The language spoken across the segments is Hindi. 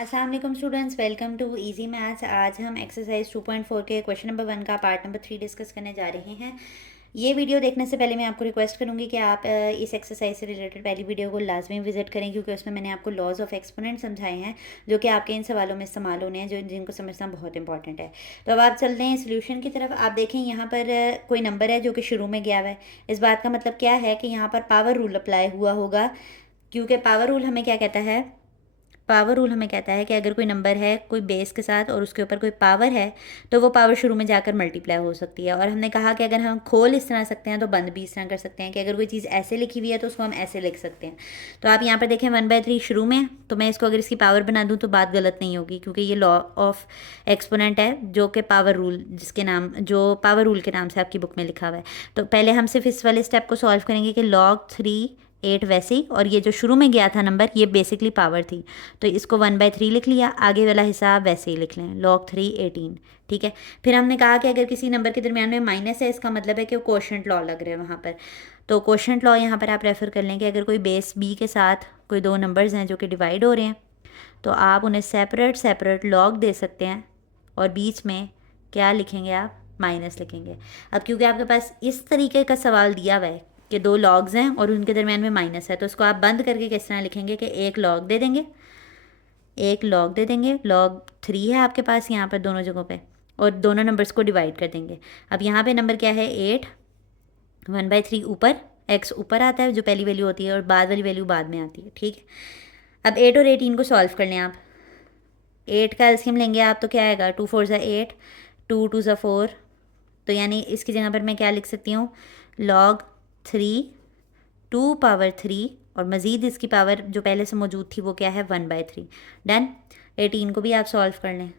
अस्सलाम वालेकुम students, welcome to easy maths. आज हम एक्सरसाइज 2.4 के क्वेश्चन नंबर 1 का पार्ट नंबर 3 डिस्कस करने जा रहे हैं। ये वीडियो देखने से पहले मैं आपको रिक्वेस्ट करूंगी कि आप इस एक्सरसाइज से रिलेटेड पहली वीडियो को लाजमी विजिट करें, क्योंकि उसमें मैंने आपको लॉज ऑफ एक्सपोनेंट समझाए हैं जो कि आपके इन सवालों में इस्तेमाल होने हैं, जिनको समझना बहुत इंपॉर्टेंट है। तो अब आप चलते हैं सोल्यूशन की तरफ। आप देखें यहाँ पर कोई नंबर है जो कि शुरू में गया हुआ है। इस बात का मतलब क्या है कि यहाँ पर पावर रूल अप्लाई हुआ होगा, क्योंकि पावर रूल हमें क्या कहता है, पावर रूल हमें कहता है कि अगर कोई नंबर है कोई बेस के साथ और उसके ऊपर कोई पावर है तो वो पावर शुरू में जाकर मल्टीप्लाई हो सकती है। और हमने कहा कि अगर हम खोल इस तरह सकते हैं तो बंद भी इस तरह कर सकते हैं, कि अगर कोई चीज़ ऐसे लिखी हुई है तो उसको हम ऐसे लिख सकते हैं। तो आप यहाँ पर देखें 1/3 शुरू में, तो मैं इसको अगर इसकी पावर बना दूँ तो बात गलत नहीं होगी, क्योंकि ये लॉ ऑफ एक्सपोनेंट है जो कि पावर रूल जिसके नाम जो पावर रूल के नाम से आपकी बुक में लिखा हुआ है। तो पहले हम सिर्फ इस वाले स्टेप को सॉल्व करेंगे कि log 3 8 वैसे ही, और ये जो शुरू में गया था नंबर ये बेसिकली पावर थी, तो इसको 1/3 लिख लिया। आगे वाला हिसाब वैसे ही लिख लें, log 3 18। ठीक है। फिर हमने कहा कि अगर किसी नंबर के दरमियान में माइनस है, इसका मतलब है कि वो कोशेंट लॉ लग रहे हैं वहाँ पर। तो कोशेंट लॉ यहाँ पर आप रेफ़र कर लें कि अगर कोई बेस बी के साथ कोई दो नंबर्स हैं जो कि डिवाइड हो रहे हैं, तो आप उन्हें सेपरेट सेपरेट लॉग दे सकते हैं, और बीच में क्या लिखेंगे आप, माइनस लिखेंगे। अब क्योंकि आपके पास इस तरीके का सवाल दिया हुआ है कि दो लॉग्स हैं और उनके दरमियान में माइनस है, तो उसको आप बंद करके किस तरह लिखेंगे कि एक लॉग दे देंगे, एक लॉग दे देंगे, log 3 है आपके पास यहाँ पर दोनों जगहों पे, और दोनों नंबर्स को डिवाइड कर देंगे। अब यहाँ पे नंबर क्या है 8, 1/3 ऊपर, x ऊपर आता है जो पहली वैल्यू होती है, और बाद वाली वैल्यू बाद में आती है। ठीक है। अब 8 और 18 को सॉल्व कर लें आप। 8 का एलसीएम लेंगे आप तो क्या आएगा, 2 4 8, 2 2 4। तो यानी इसकी जगह पर मैं क्या लिख सकती हूँ, log 3 2 पावर 3, और मज़ीद इसकी पावर जो पहले से मौजूद थी वो क्या है 1/3। डन। 18 को भी आप सॉल्व कर लें।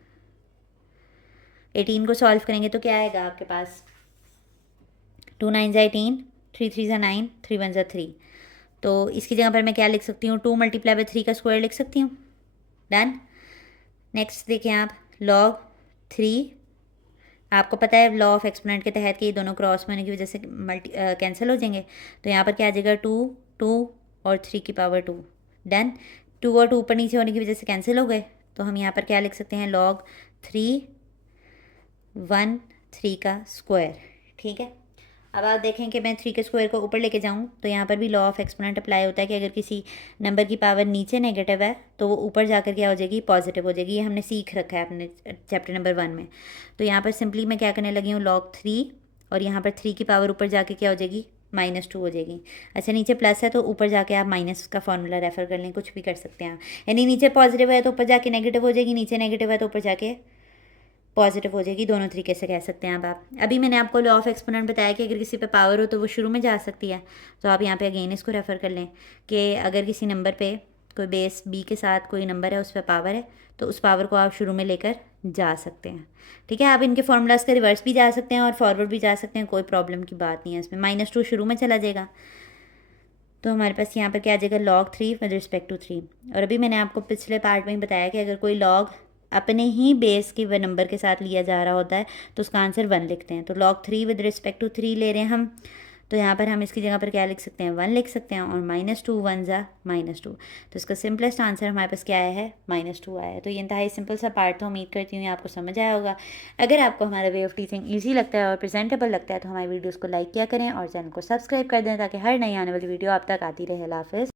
18 को सॉल्व करेंगे तो क्या आएगा आपके पास, 2 9 18, 3 3 9, 3 1 3। तो इसकी जगह पर मैं क्या लिख सकती हूँ, 2 × 3 का स्क्वायर लिख सकती हूँ। डन। नेक्स्ट देखें आप, log 3, आपको पता है लॉ ऑफ एक्सपोनेंट के तहत कि ये दोनों क्रॉस में होने की वजह से कैंसिल हो जाएंगे, तो यहाँ पर क्या आ जाएगा 2 2 और 3 की पावर 2। डन। 2 और 2 ऊपर नीचे होने की वजह से कैंसिल हो गए, तो हम यहाँ पर क्या लिख सकते हैं, log 3 1 3 का स्क्वायर। ठीक है। अब आप देखें कि मैं 3 के स्क्वायर को ऊपर लेके जाऊँ तो यहाँ पर भी लॉ ऑफ एक्सपोनेंट अप्लाई होता है कि अगर किसी नंबर की पावर नीचे नेगेटिव है तो वो ऊपर जाकर क्या हो जाएगी, पॉजिटिव हो जाएगी। ये हमने सीख रखा है अपने चैप्टर नंबर 1 में। तो यहाँ पर सिंपली मैं क्या करने लगी हूँ, log 3, और यहाँ पर 3 की पावर ऊपर जाके क्या हो जाएगी, -2 हो जाएगी। अच्छा, नीचे प्लस है तो ऊपर जाके आप माइनस का फॉर्मूला रेफर कर लें, कुछ भी कर सकते हैं आप। यानी नीचे पॉजिटिव है तो ऊपर जाके नेगेटिव हो जाएगी, नीचे नेगेटिव है तो ऊपर जाके पॉजिटिव हो जाएगी। दोनों तरीके से कह सकते हैं आप। अभी मैंने आपको लॉ ऑफ एक्सपोनेंट बताया कि अगर किसी पे पावर हो तो वो शुरू में जा सकती है, तो आप यहाँ पे अगेन इसको रेफ़र कर लें कि अगर किसी नंबर पे कोई बेस बी के साथ कोई नंबर है उस पर पावर है तो उस पावर को आप शुरू में लेकर जा सकते हैं। ठीक है। आप इनके फार्मूलाज का रिवर्स भी जा सकते हैं और फॉरवर्ड भी जा सकते हैं, कोई प्रॉब्लम की बात नहीं है इसमें। -2 शुरू में चला जाएगा तो हमारे पास यहाँ पर क्या आ जाएगा, log 3 विद रिस्पेक्ट टू 3। और अभी मैंने आपको पिछले पार्ट में ही बताया कि अगर कोई लॉग अपने ही बेस के व नंबर के साथ लिया जा रहा होता है तो उसका आंसर 1 लिखते हैं। तो log 3 विद रिस्पेक्ट टू 3 ले रहे हैं हम, तो यहाँ पर हम इसकी जगह पर क्या लिख सकते हैं, 1 लिख सकते हैं, और -2 1 ज़ा -2। तो इसका सिंपलेस्ट आंसर हमारे पास क्या आया है, -2 आया है। तो ये इंतहाई सिंपल सा पार्ट था, उम्मीद करती हूँ आपको समझ आया होगा। अगर आपको हमारा वे ऑफ टीचिंग ईजी लगता है और प्रेजेंटेबल लगता है तो हमारी वीडियोज़ को लाइक किया करें और चैनल को सब्सक्राइब कर दें, ताकि हर नई आने वाली वीडियो आप तक आती रहे। अल्लाह हाफ़िज़।